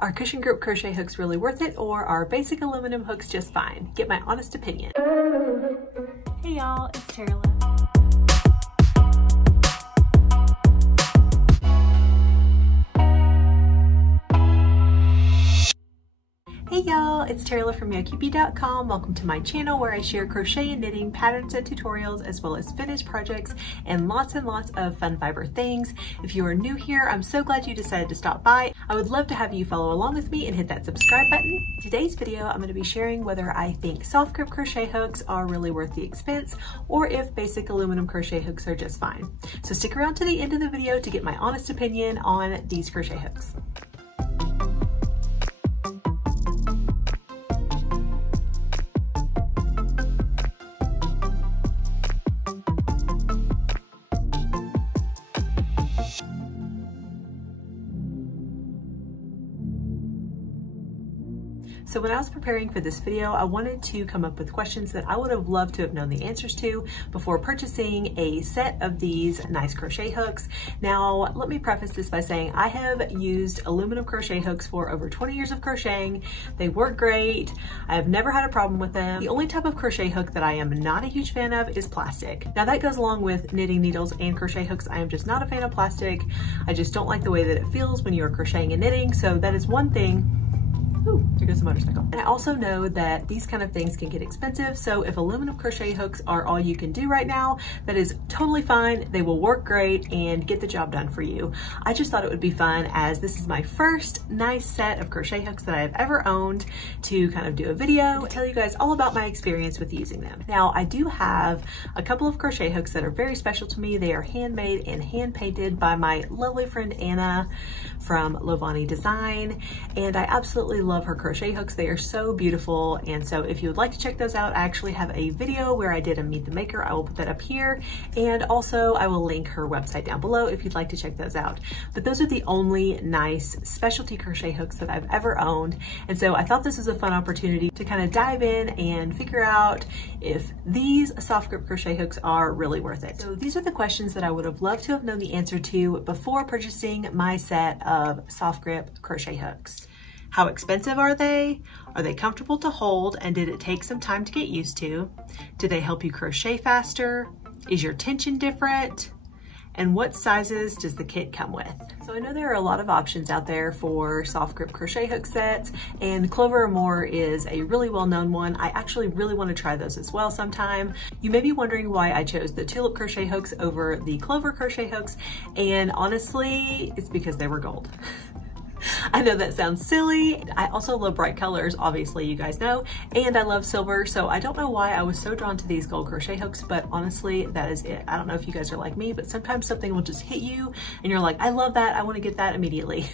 Are cushion grip crochet hooks really worth it, or are basic aluminum hooks just fine? Get my honest opinion. Hey y'all, it's Terla. Hey y'all, it's Terla from Meowcupie.com. Welcome to my channel where I share crochet and knitting patterns and tutorials, as well as finished projects and lots of fun fiber things. If you are new here, I'm so glad you decided to stop by. I would love to have you follow along with me and hit that subscribe button. In today's video, I'm going to be sharing whether I think soft grip crochet hooks are really worth the expense, or if basic aluminum crochet hooks are just fine. So stick around to the end of the video to get my honest opinion on these crochet hooks. So when I was preparing for this video, I wanted to come up with questions that I would have loved to have known the answers to before purchasing a set of these nice crochet hooks. Now, let me preface this by saying I have used aluminum crochet hooks for over 20 years of crocheting. They work great. I have never had a problem with them. The only type of crochet hook that I am not a huge fan of is plastic. Now that goes along with knitting needles and crochet hooks. I am just not a fan of plastic. I just don't like the way that it feels when you are crocheting and knitting. So that is one thing. Ooh, there goes the motorcycle. And I also know that these kind of things can get expensive, so if aluminum crochet hooks are all you can do right now, that is totally fine. They will work great and get the job done for you. I just thought it would be fun, as this is my first nice set of crochet hooks that I've ever owned, to kind of do a video, tell you guys all about my experience with using them. Now, I do have a couple of crochet hooks that are very special to me. They are handmade and hand painted by my lovely friend Anna from Lovani Design, and I absolutely love her crochet hooks. They are so beautiful, and so if you would like to check those out, I actually have a video where I did a Meet the Maker. I will put that up here, and also I will link her website down below if you'd like to check those out. But those are the only nice specialty crochet hooks that I've ever owned, and so I thought this was a fun opportunity to kind of dive in and figure out if these soft grip crochet hooks are really worth it. So these are the questions that I would have loved to have known the answer to before purchasing my set of soft grip crochet hooks. How expensive are they? Are they comfortable to hold, and did it take some time to get used to? Do they help you crochet faster? Is your tension different? And what sizes does the kit come with? So I know there are a lot of options out there for soft grip crochet hook sets, and Clover Amour is a really well-known one. I actually really want to try those as well sometime. You may be wondering why I chose the tulip crochet hooks over the Clover crochet hooks, and honestly, it's because they were gold. I know that sounds silly. I also love bright colors, obviously, you guys know, and I love silver, so I don't know why I was so drawn to these gold crochet hooks, but honestly, that is it. I don't know if you guys are like me, but sometimes something will just hit you and you're like, I love that, I want to get that immediately.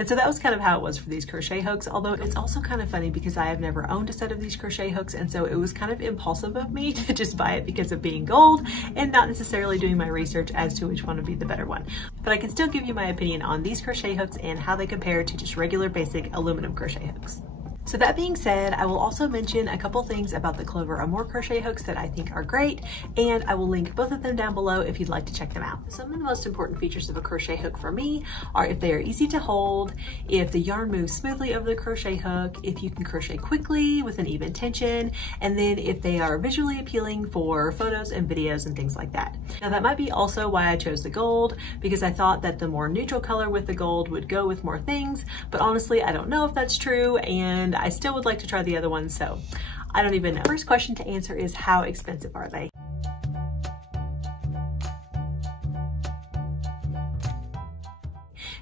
And so that was kind of how it was for these crochet hooks, although it's also kind of funny because I have never owned a set of these crochet hooks, and so it was kind of impulsive of me to just buy it because of being gold and not necessarily doing my research as to which one would be the better one. But I can still give you my opinion on these crochet hooks and how they compare to just regular basic aluminum crochet hooks. So that being said, I will also mention a couple things about the Clover Amour crochet hooks that I think are great, and I will link both of them down below if you'd like to check them out. Some of the most important features of a crochet hook for me are if they are easy to hold, if the yarn moves smoothly over the crochet hook, if you can crochet quickly with an even tension, and then if they are visually appealing for photos and videos and things like that. Now that might be also why I chose the gold, because I thought that the more neutral color with the gold would go with more things, but honestly, I don't know if that's true, and I still would like to try the other one, so I don't even know. First question to answer is, how expensive are they?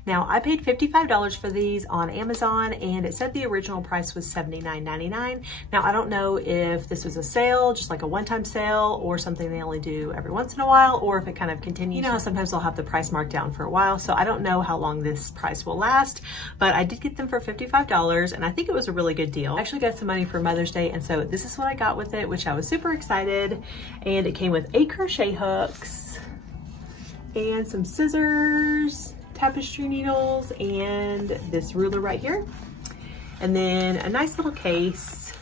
Now, I paid $55 for these on Amazon, and it said the original price was $79.99. Now, I don't know if this was a sale, just like a one-time sale, or something they only do every once in a while, or if it kind of continues. You know how sometimes they'll have the price marked down for a while, so I don't know how long this price will last, but I did get them for $55, and I think it was a really good deal. I actually got some money for Mother's Day, and so this is what I got with it, which I was super excited, and it came with 8 crochet hooks, and some scissors, tapestry needles, and this ruler right here, and then a nice little case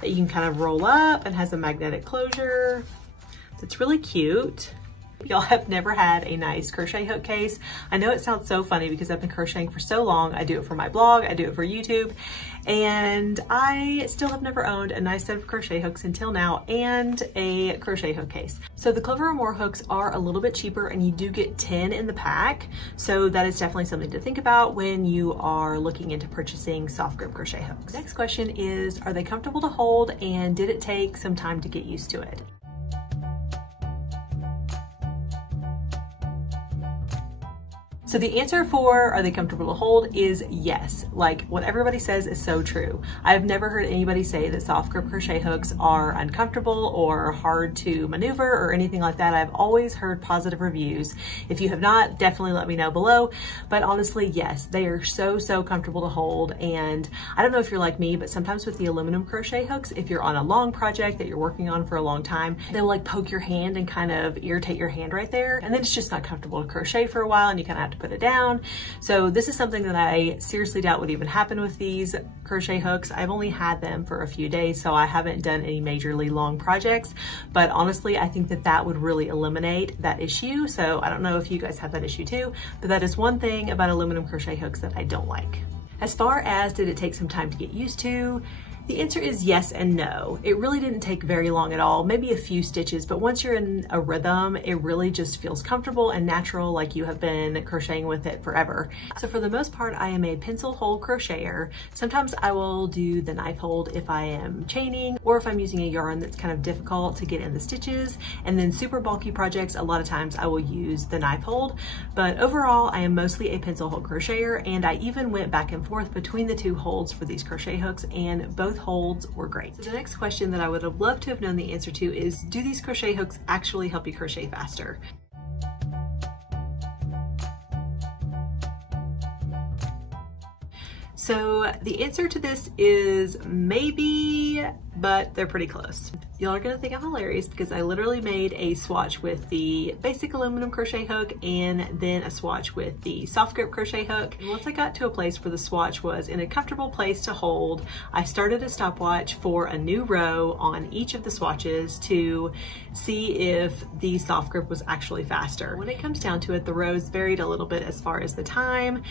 that you can kind of roll up and has a magnetic closure. So it's really cute. Y'all have never had a nice crochet hook case. I know it sounds so funny because I've been crocheting for so long. I do it for my blog, I do it for YouTube, and I still have never owned a nice set of crochet hooks until now and a crochet hook case. So the Clover & More hooks are a little bit cheaper and you do get 10 in the pack. So that is definitely something to think about when you are looking into purchasing soft grip crochet hooks. Next question is, are they comfortable to hold and did it take some time to get used to it? So the answer for are they comfortable to hold is yes. Like what everybody says is so true. I've never heard anybody say that soft grip crochet hooks are uncomfortable or hard to maneuver or anything like that. I've always heard positive reviews. If you have not, definitely let me know below. But honestly, yes, they are so comfortable to hold. And I don't know if you're like me, but sometimes with the aluminum crochet hooks, if you're on a long project that you're working on for a long time, they'll like poke your hand and kind of irritate your hand right there. And then it's just not comfortable to crochet for a while and you kind of have to put it down. So this is something that I seriously doubt would even happen with these crochet hooks. I've only had them for a few days, so I haven't done any majorly long projects, but honestly, I think that that would really eliminate that issue. So I don't know if you guys have that issue too, but that is one thing about aluminum crochet hooks that I don't like. As far as did it take some time to get used to, the answer is yes and no. It really didn't take very long at all, maybe a few stitches, but once you're in a rhythm, it really just feels comfortable and natural, like you have been crocheting with it forever. So for the most part, I am a pencil hold crocheter. Sometimes I will do the knife hold if I am chaining or if I'm using a yarn that's kind of difficult to get in the stitches. And then super bulky projects, a lot of times I will use the knife hold. But overall, I am mostly a pencil hold crocheter, and I even went back and forth between the two holds for these crochet hooks, and both holds were great. So the next question that I would have loved to have known the answer to is, do these crochet hooks actually help you crochet faster? So the answer to this is maybe, but they're pretty close. Y'all are gonna think I'm hilarious because I literally made a swatch with the basic aluminum crochet hook and then a swatch with the soft grip crochet hook. And once I got to a place where the swatch was in a comfortable place to hold, I started a stopwatch for a new row on each of the swatches to see if the soft grip was actually faster. When it comes down to it, the rows varied a little bit as far as the time.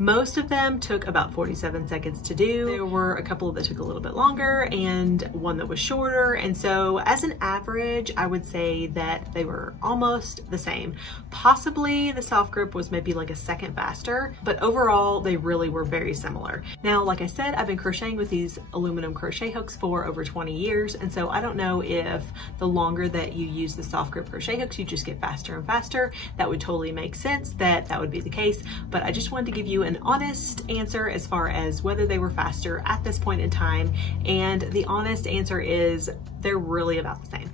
Most of them took about 47 seconds to do. There were a couple that took a little bit longer and one that was shorter. And so as an average, I would say that they were almost the same. Possibly the soft grip was maybe like a second faster, but overall they really were very similar. Now, like I said, I've been crocheting with these aluminum crochet hooks for over 20 years. And so I don't know if the longer that you use the soft grip crochet hooks, you just get faster and faster. That would totally make sense that that would be the case. But I just wanted to give you an honest answer as far as whether they were faster at this point in time. And the honest answer is they're really about the same.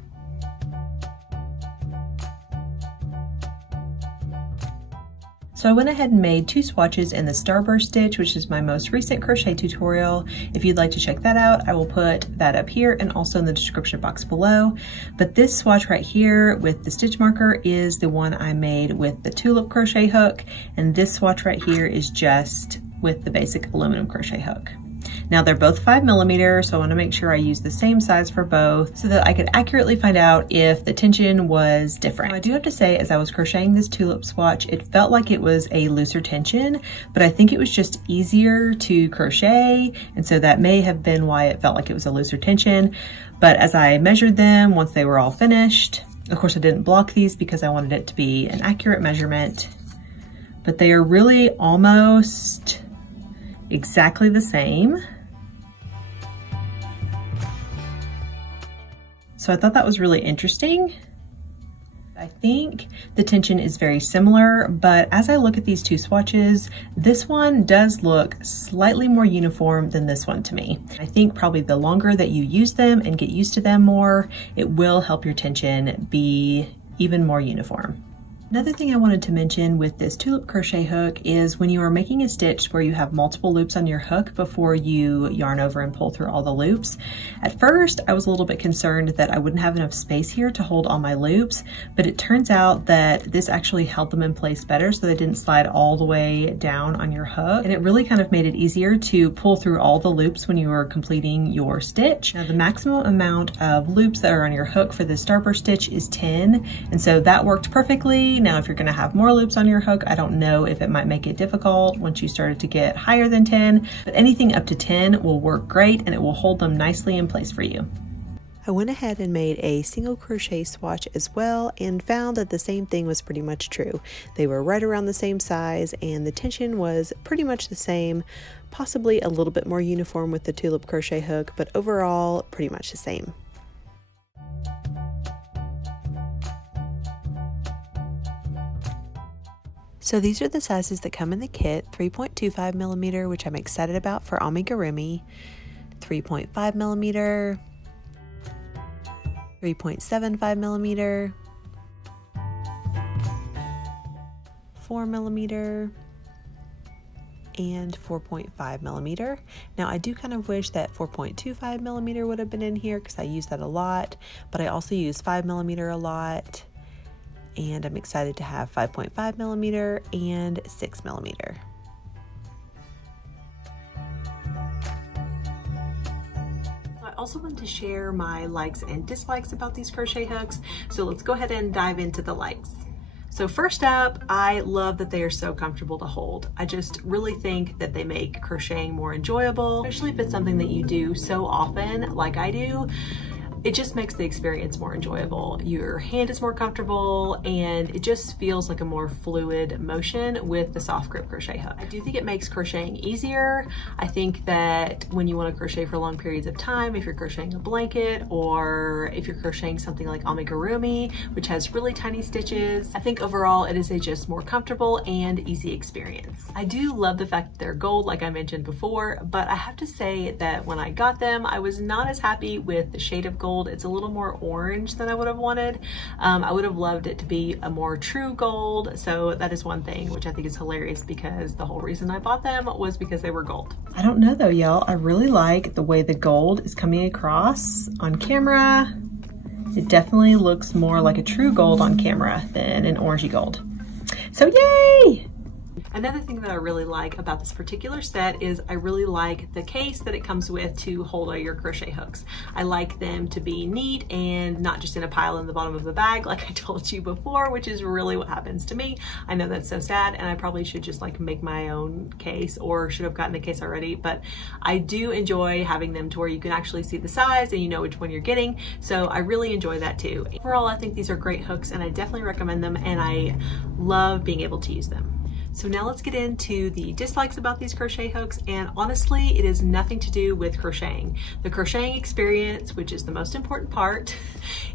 So I went ahead and made 2 swatches in the Starburst stitch, which is my most recent crochet tutorial. If you'd like to check that out, I will put that up here and also in the description box below. But this swatch right here with the stitch marker is the one I made with the tulip crochet hook. And this swatch right here is just with the basic aluminum crochet hook. Now they're both 5mm, so I want to make sure I use the same size for both so that I could accurately find out if the tension was different. Now, I do have to say, as I was crocheting this tulip swatch, it felt like it was a looser tension, but I think it was just easier to crochet, and so that may have been why it felt like it was a looser tension. But as I measured them, once they were all finished, of course I didn't block these because I wanted it to be an accurate measurement, but they are really almost exactly the same. So I thought that was really interesting. I think the tension is very similar, but as I look at these 2 swatches, this one does look slightly more uniform than this one to me. I think probably the longer that you use them and get used to them more, it will help your tension be even more uniform. Another thing I wanted to mention with this tulip crochet hook is when you are making a stitch where you have multiple loops on your hook before you yarn over and pull through all the loops. At first, I was a little bit concerned that I wouldn't have enough space here to hold all my loops, but it turns out that this actually held them in place better so they didn't slide all the way down on your hook. And it really kind of made it easier to pull through all the loops when you are completing your stitch. Now, the maximum amount of loops that are on your hook for this starburst stitch is 10, and so that worked perfectly. Now, if you're gonna have more loops on your hook, I don't know if it might make it difficult once you started to get higher than 10, but anything up to 10 will work great and it will hold them nicely in place for you. I went ahead and made a single crochet swatch as well and found that the same thing was pretty much true. They were right around the same size and the tension was pretty much the same, possibly a little bit more uniform with the tulip crochet hook, but overall pretty much the same. So these are the sizes that come in the kit: 3.25 millimeter, which I'm excited about for amigurumi, 3.5 millimeter, 3.75 millimeter, 4 millimeter, and 4.5 millimeter. Now I do kind of wish that 4.25 millimeter would have been in here because I use that a lot, but I also use 5 millimeter a lot. And I'm excited to have 5.5 millimeter and 6 millimeter. I also want to share my likes and dislikes about these crochet hooks. So let's go ahead and dive into the likes. So first up, I love that they are so comfortable to hold. I just really think that they make crocheting more enjoyable, especially if it's something that you do so often like I do. It just makes the experience more enjoyable. Your hand is more comfortable and it just feels like a more fluid motion with the soft grip crochet hook. I do think it makes crocheting easier. I think that when you want to crochet for long periods of time, if you're crocheting a blanket or if you're crocheting something like amigurumi, which has really tiny stitches, I think overall it is a just more comfortable and easy experience. I do love the fact that they're gold, like I mentioned before, but I have to say that when I got them, I was not as happy with the shade of gold. It's a little more orange than I would have wanted. I would have loved it to be a more true gold. So that is one thing, which I think is hilarious because the whole reason I bought them was because they were gold. I don't know though, y'all. I really like the way the gold is coming across on camera. It definitely looks more like a true gold on camera than an orangey gold. So yay! Another thing that I really like about this particular set is I really like the case that it comes with to hold all your crochet hooks. I like them to be neat and not just in a pile in the bottom of the bag like I told you before, which is really what happens to me. I know that's so sad and I probably should just like make my own case or should have gotten a case already, but I do enjoy having them to where you can actually see the size and you know which one you're getting. So I really enjoy that too. Overall, I think these are great hooks and I definitely recommend them and I love being able to use them. So now let's get into the dislikes about these crochet hooks, and honestly it is nothing to do with crocheting. The crocheting experience, which is the most important part,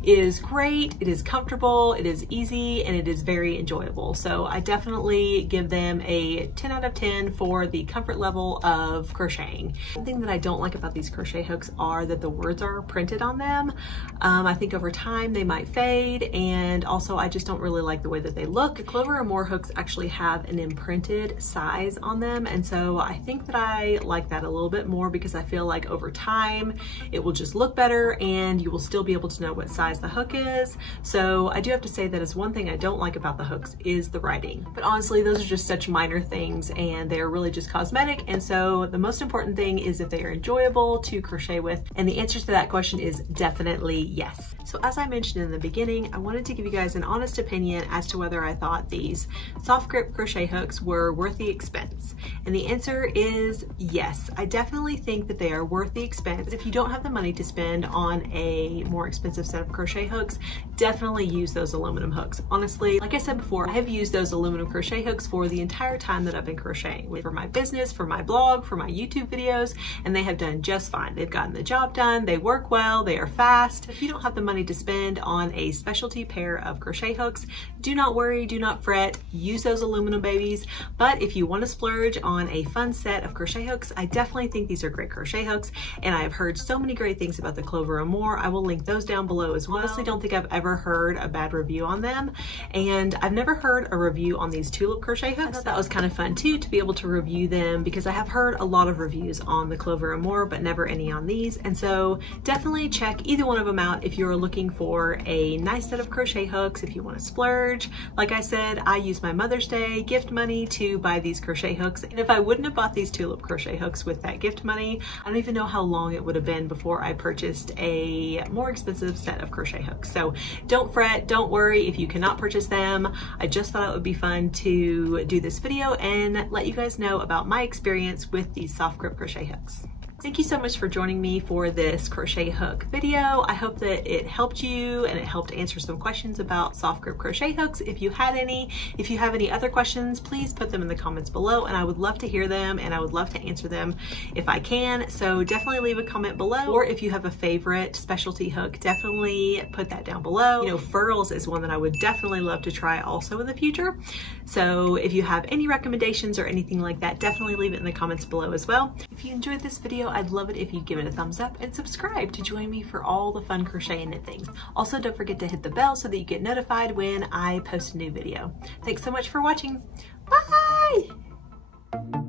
is great, it is comfortable, it is easy, and it is very enjoyable. So I definitely give them a 10 out of 10 for the comfort level of crocheting. One thing that I don't like about these crochet hooks are that the words are printed on them. I think over time they might fade, and also I just don't really like the way that they look. The Clover and More hooks actually have an imprinted size on them, and so I think that I like that a little bit more because I feel like over time it will just look better and you will still be able to know what size the hook is. So I do have to say that is one thing I don't like about the hooks is the writing, but honestly those are just such minor things and they are really just cosmetic, and so the most important thing is if they are enjoyable to crochet with, and the answer to that question is definitely yes. So as I mentioned in the beginning, I wanted to give you guys an honest opinion as to whether I thought these soft grip crochet hooks were worth the expense, and the answer is yes. I definitely think that they are worth the expense. If you don't have the money to spend on a more expensive set of crochet hooks, definitely use those aluminum hooks. Honestly, like I said before, I have used those aluminum crochet hooks for the entire time that I've been crocheting, for my business, for my blog, for my YouTube videos, and they have done just fine. They've gotten the job done, they work well, they are fast. If you don't have the money to spend on a specialty pair of crochet hooks, do not worry, do not fret, use those aluminum babies. accessories. But if you want to splurge on a fun set of crochet hooks, I definitely think these are great crochet hooks, and I have heard so many great things about the Clover and More. I will link those down below as well. I honestly don't think I've ever heard a bad review on them, and I've never heard a review on these tulip crochet hooks. I thought that was kind of fun too, to be able to review them, because I have heard a lot of reviews on the Clover and More, but never any on these. And so definitely check either one of them out if you're looking for a nice set of crochet hooks, if you want to splurge. Like I said, I use my Mother's Day gift money to buy these crochet hooks, and if I wouldn't have bought these tulip crochet hooks with that gift money, I don't even know how long it would have been before I purchased a more expensive set of crochet hooks. So don't fret, don't worry if you cannot purchase them. I just thought it would be fun to do this video and let you guys know about my experience with these soft grip crochet hooks. Thank you so much for joining me for this crochet hook video. I hope that it helped you and it helped answer some questions about soft grip crochet hooks. If you had any, if you have any other questions, please put them in the comments below, and I would love to hear them and I would love to answer them if I can. So definitely leave a comment below, or if you have a favorite specialty hook, definitely put that down below. You know, furls is one that I would definitely love to try also in the future. So if you have any recommendations or anything like that, definitely leave it in the comments below as well. If you enjoyed this video, I'd love it if you'd give it a thumbs up and subscribe to join me for all the fun crochet and knit things. Also, don't forget to hit the bell so that you get notified when I post a new video. Thanks so much for watching. Bye!